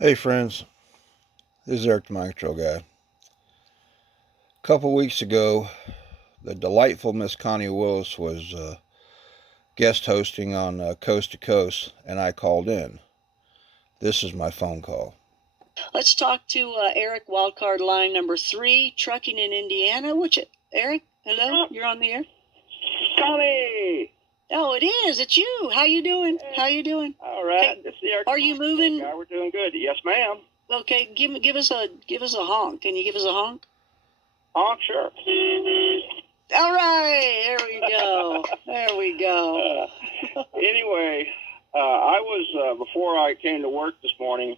Hey friends, this is Eric the Mind Control Guy. A couple weeks ago, the delightful Miss Connie Willis was guest hosting on Coast to Coast, and I called in. This is my phone call. Let's talk to Eric, wildcard line number 3, trucking in Indiana. Eric, hello, you're on the air. Connie! Oh, it is. It's you. How you doing? All right. Hey, this is the Eric are you moving? Guy. We're doing good. Yes, ma'am. Okay, give us a honk. Can you give us a honk? Honk, sure. All right, there we go. Anyway, I was before I came to work this morning,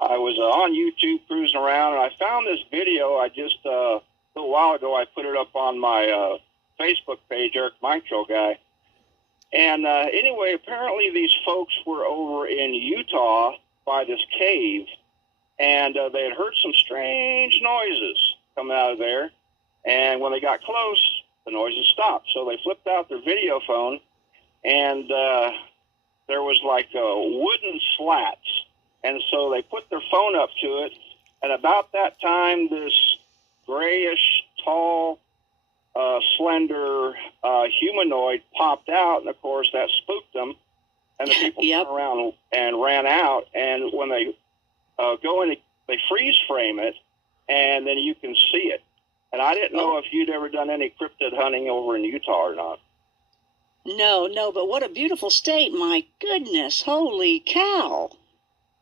I was on YouTube cruising around, and I found this video. I just a little while ago I put it up on my Facebook page, Eric Mind Control Guy. And anyway, apparently these folks were over in Utah by this cave, and they had heard some strange noises coming out of there. And when they got close, the noises stopped. So they flipped out their video phone, and there was like wooden slats. And so they put their phone up to it, and about that time, this grayish, tall, slender humanoid popped out, and of course that spooked them, and the people Yep. turned around and ran out. And when they go in, they freeze frame it, and then you can see it. And I didn't know if you'd ever done any cryptid hunting over in Utah or not. No, but what a beautiful state. My goodness, holy cow.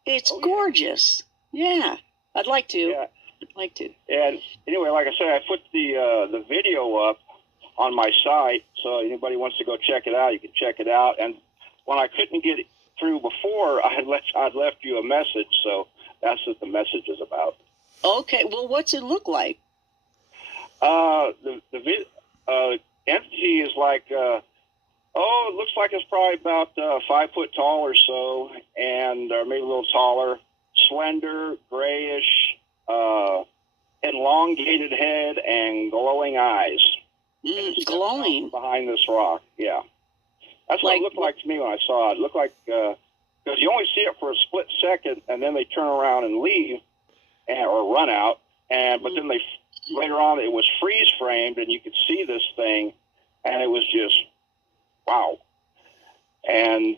It's gorgeous. Yeah, I'd like to. Yeah. I'd like to. And anyway, like I said, I put the video up on my site, so anybody wants to go check it out, you can check it out. And when I couldn't get through before, I'd left you a message, so that's what the message is about. Okay, well, what's it look like? The entity is like, it looks like it's probably about 5 foot tall or so, and maybe a little taller, slender, grayish, elongated head, and glowing eyes. Glowing behind this rock. Yeah, that's what it looked like to me when I saw it. It looked like because you only see it for a split second, and then they turn around and leave, or run out. But then later on it was freeze framed, and you could see this thing, and it was just wow. And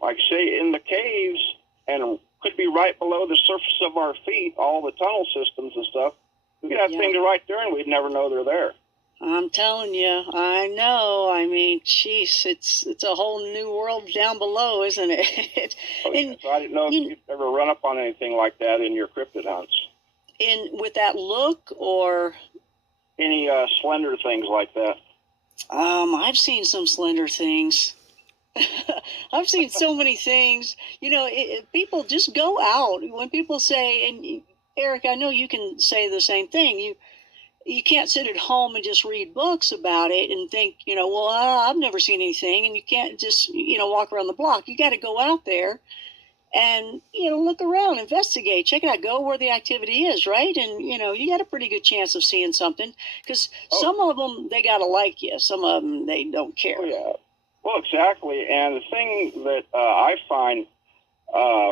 like I say, in the caves, and could be right below the surface of our feet, all the tunnel systems and stuff. We could have things right there, and we'd never know they're there. I'm telling you, I know. I mean, jeez, it's a whole new world down below, isn't it? So I didn't know if you'd ever run up on anything like that in your cryptid hunts. With that look, or any slender things like that? I've seen some slender things. I've seen so many things. You know, people just go out. When people say, and Eric, I know you can say the same thing. You can't sit at home and just read books about it and think, well, I've never seen anything. And you can't just, walk around the block. You got to go out there and, look around, investigate, check it out, go where the activity is, right? And, you got a pretty good chance of seeing something, because some of them, they got to like you. Some of them, they don't care. Oh, yeah. Well, exactly. And the thing that I find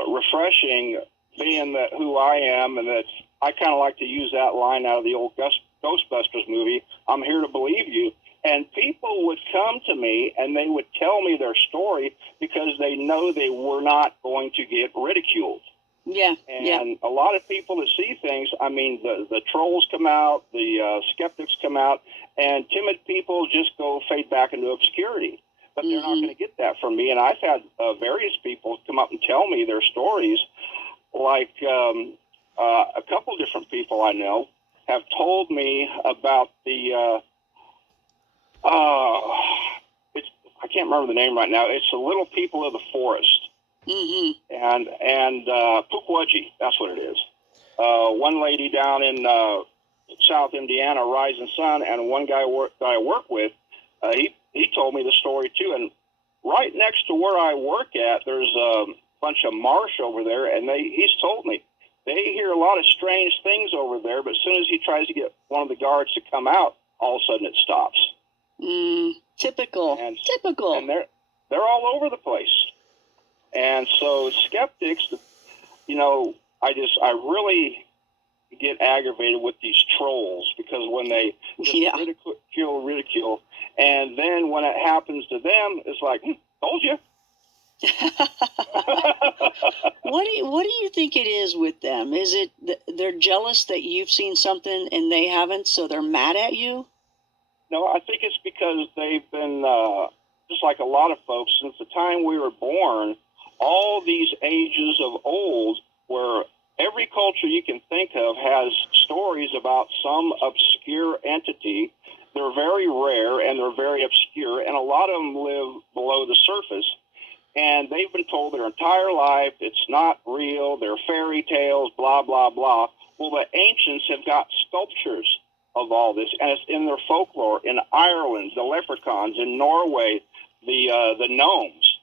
refreshing, being that who I am, and that I kind of like to use that line out of the old Ghostbusters movie, I'm here to believe you. And people would come to me and they would tell me their story because they know they were not going to get ridiculed. Yeah. And a lot of people that see things, I mean, the trolls come out, the skeptics come out, and timid people just go fade back into obscurity. But they're not going to get that from me. And I've had various people come up and tell me their stories, like a couple different people I know have told me about the, I can't remember the name right now. It's the Little People of the Forest. And Pukwudgie, that's what it is. One lady down in South Indiana, Rising Sun, and one guy that I work with, he told me the story too. And right next to where I work at, there's a bunch of marsh over there, and he's told me they hear a lot of strange things over there, but as soon as he tries to get one of the guards to come out, all of a sudden it stops. Typical. And they're all over the place. And so skeptics, I really get aggravated with these trolls, because when they just ridicule, and then when it happens to them, it's like, told you. What do you think it is with them? Is it they're jealous that you've seen something and they haven't, so they're mad at you? No, I think it's because they've been, just like a lot of folks, since the time we were born, all these ages of old, where every culture you can think of has stories about some obscure entity. They're very rare and they're very obscure, and a lot of them live below the surface. And they've been told their entire life it's not real, they're fairy tales, blah, blah, blah. Well, the ancients have got sculptures of all this, and it's in their folklore. In Ireland, the leprechauns; in Norway, the gnomes.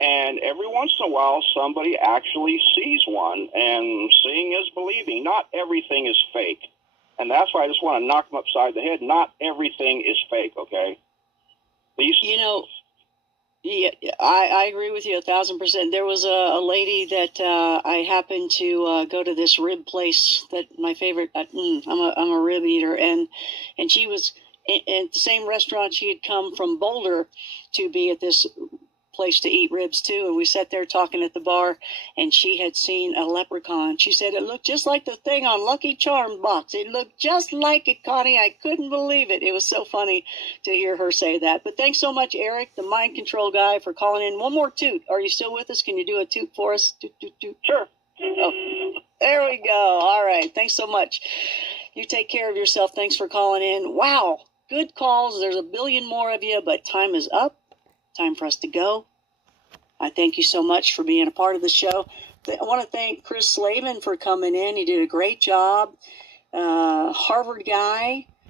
And every once in a while, somebody actually sees one, and seeing is believing. Not everything is fake. And that's why I just want to knock them upside the head. Not everything is fake, okay? These, yeah, I agree with you 1,000%. There was a lady that I happened to go to this rib place that my favorite. I'm a rib eater, and she was at the same restaurant. She had come from Boulder to be at this place to eat ribs too, and we sat there talking at the bar, and she had seen a leprechaun. She said it looked just like the thing on Lucky Charms box. It looked just like it, Connie. I couldn't believe it. It was so funny to hear her say that. But thanks so much, Eric, the mind control guy, for calling in. One more toot. Are you still with us? Can you do a toot for us? Toot, toot, toot. Sure. Oh, there we go. All right. Thanks so much. You take care of yourself. Thanks for calling in. Wow. Good calls. There's a billion more of you, but time is up. Time for us to go. I thank you so much for being a part of the show. I want to thank Chris Slavin for coming in. He did a great job. Harvard guy,